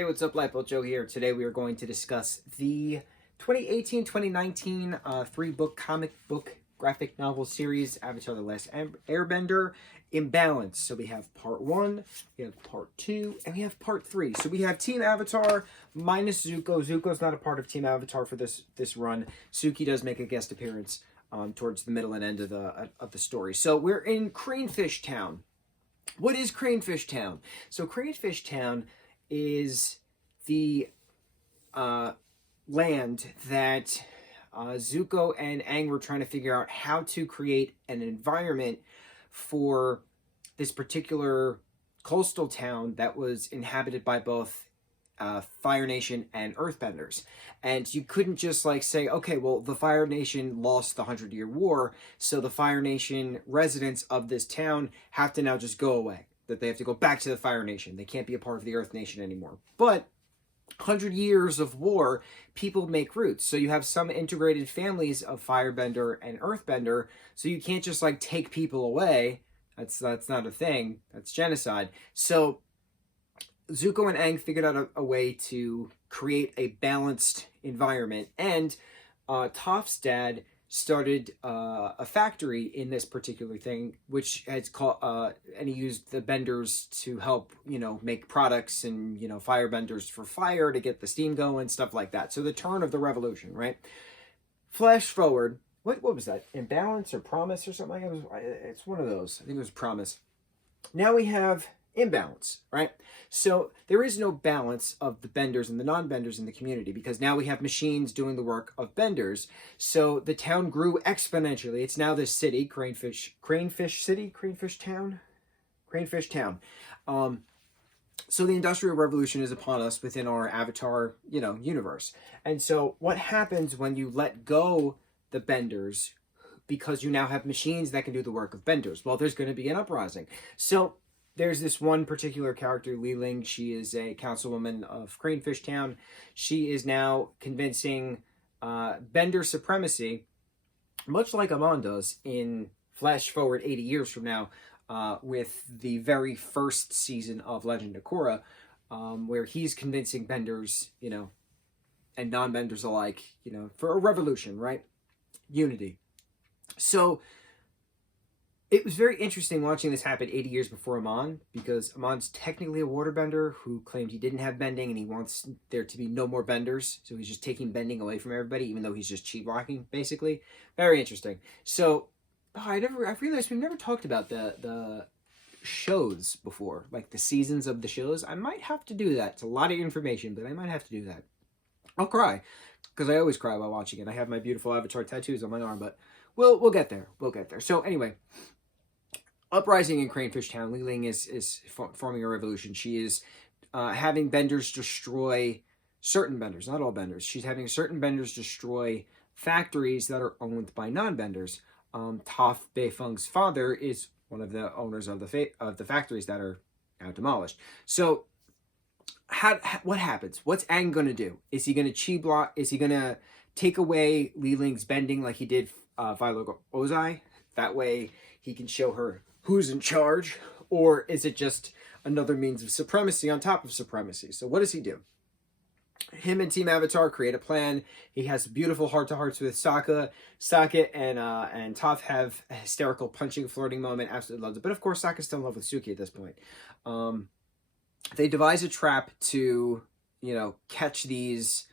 Hey, what's up? Lightboltjoe here. Today we are going to discuss the 2018-2019 three-book comic book graphic novel series, Avatar: The Last Airbender, Imbalance. So we have part 1, we have part 2, and we have part 3. So we have Team Avatar minus Zuko. Zuko's not a part of Team Avatar for this run. Suki does make a guest appearance towards the middle and end of the story. So we're in Cranefishtown. What is Cranefishtown? So Cranefishtown is the land that Zuko and Aang were trying to figure out how to create an environment for this particular coastal town that was inhabited by both Fire Nation and Earthbenders. And you couldn't just like say, okay, well, the Fire Nation lost the 100-Year War, so the Fire Nation residents of this town have to now just go away. That they have to go back to the Fire Nation. They can't be a part of the Earth Nation anymore. But 100 years of war, people make roots. So you have some integrated families of Firebender and Earthbender. So you can't just like take people away. That's not a thing. That's genocide. So Zuko and Aang figured out a way to create a balanced environment. And Toph's dad started a factory in this particular thing, which has called, and he used the benders to help, make products and, firebenders for fire to get the steam going, stuff like that. So the turn of the revolution, right? Flash forward. What was that? Imbalance or Promise or something? It's one of those. I think it was Promise. Now we have Imbalance, right? So there is no balance of the benders and the non-benders in the community because now we have machines doing the work of benders. So the town grew exponentially. It's now this city, Cranefishtown. So the Industrial Revolution is upon us within our Avatar, universe. And so what happens when you let go the benders because you now have machines that can do the work of benders? Well, there's going to be an uprising. So there's this one particular character, Li Ling. She is a councilwoman of Cranefishtown. She is now convincing Bender supremacy, much like Amon does in flash forward 80 years from now with the very first season of Legend of Korra, where he's convincing Benders, and non-Benders alike, for a revolution, right? Unity. So it was very interesting watching this happen 80 years before Amon, because Amon's technically a waterbender who claimed he didn't have bending and he wants there to be no more benders. So he's just taking bending away from everybody, even though he's just chi blocking, basically. Very interesting. So I realized we've never talked about the shows before, like the seasons of the shows. I might have to do that. It's a lot of information, but I might have to do that. I'll cry, because I always cry while watching it. I have my beautiful Avatar tattoos on my arm, but we'll get there. We'll get there. So anyway, uprising in Cranefishtown. Li Ling is forming a revolution. She is having benders destroy certain benders, not all benders. She's having certain benders destroy factories that are owned by non-benders. Toph Beifeng's father is one of the owners of the factories that are now demolished. So what happens? What's Aang going to do? Is he going to chi block? Is he going to take away Li Ling's bending like he did Viola Ozai? That way he can show her who's in charge, or is it just another means of supremacy on top of supremacy? So what does he do? Him and Team Avatar create a plan. He has beautiful heart-to-hearts with Sokka. Sokka and Toph have a hysterical punching, flirting moment. Absolutely loves it. But of course, Sokka's still in love with Suki at this point. They devise a trap to, catch these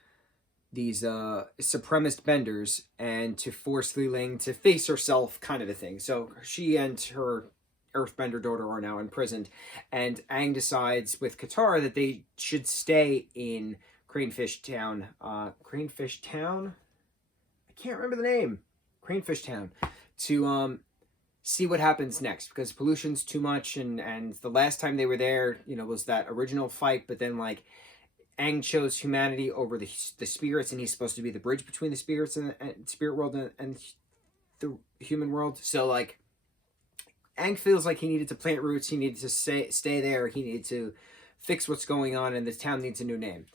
supremacist benders and to force Li Ling to face herself, kind of a thing. So she and her Earthbender daughter are now imprisoned, and Aang decides with Katara that they should stay in Cranefishtown. Cranefishtown? I can't remember the name. Cranefishtown. To see what happens next, because pollution's too much, and the last time they were there, was that original fight, but then like Aang chose humanity over the spirits, and he's supposed to be the bridge between the spirits and spirit world and the human world. So like Aang feels like he needed to plant roots, he needed to stay there, he needed to fix what's going on, and the town needs a new name.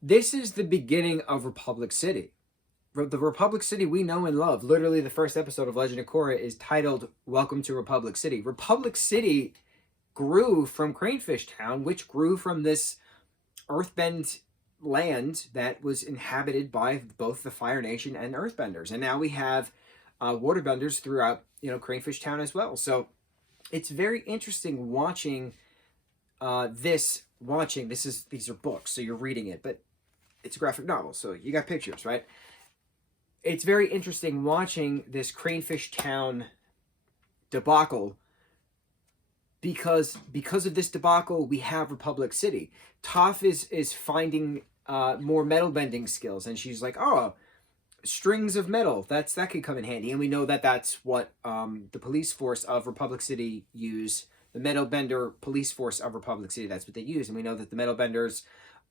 This is the beginning of Republic City. The Republic City we know and love. Literally, the first episode of Legend of Korra is titled Welcome to Republic City. Republic City grew from Cranefishtown, which grew from this earthbend land that was inhabited by both the Fire Nation and Earthbenders. And now we have waterbenders throughout, Cranefishtown as well. So it's very interesting watching these are books, so you're reading it, but it's a graphic novel, so you got pictures, right? It's very interesting watching this Cranefishtown debacle, because of this debacle, we have Republic City. Toph is finding more metal bending skills, and she's like, oh, strings of metal, that could come in handy. And we know that that's what the police force of Republic City use. The metal bender police force of Republic City, that's what they use. And we know that the metal benders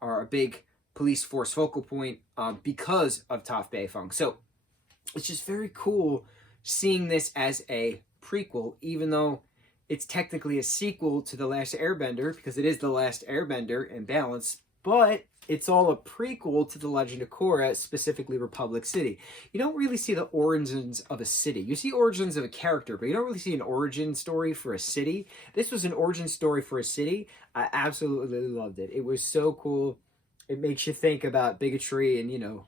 are a big police force focal point because of Toph Beifong. So it's just very cool seeing this as a prequel, even though it's technically a sequel to The Last Airbender, because it is The Last Airbender, Imbalance, but it's all a prequel to The Legend of Korra, specifically Republic City. You don't really see the origins of a city. You see origins of a character, but you don't really see an origin story for a city. This was an origin story for a city. I absolutely loved it. It was so cool. It makes you think about bigotry and,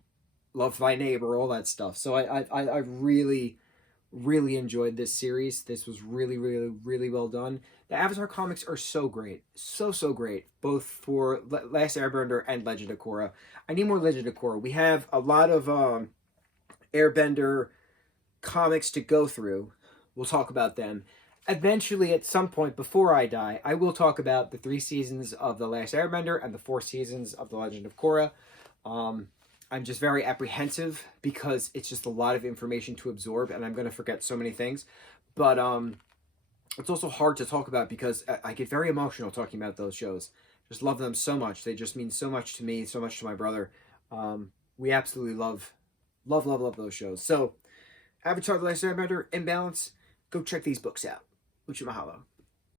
love thy neighbor, all that stuff. So I really, really enjoyed this series. This was really, really, really well done. The Avatar comics are so great. So great. Both for Last Airbender and Legend of Korra. I need more Legend of Korra. We have a lot of Airbender comics to go through. We'll talk about them. Eventually, at some point before I die, I will talk about the 3 seasons of The Last Airbender and the 4 seasons of The Legend of Korra. I'm just very apprehensive because it's just a lot of information to absorb, and I'm going to forget so many things. But it's also hard to talk about because I get very emotional talking about those shows. Just love them so much. They just mean so much to me, so much to my brother. We absolutely love those shows. So, Avatar: The Last Airbender, Imbalance, go check these books out. Mucho mahalo.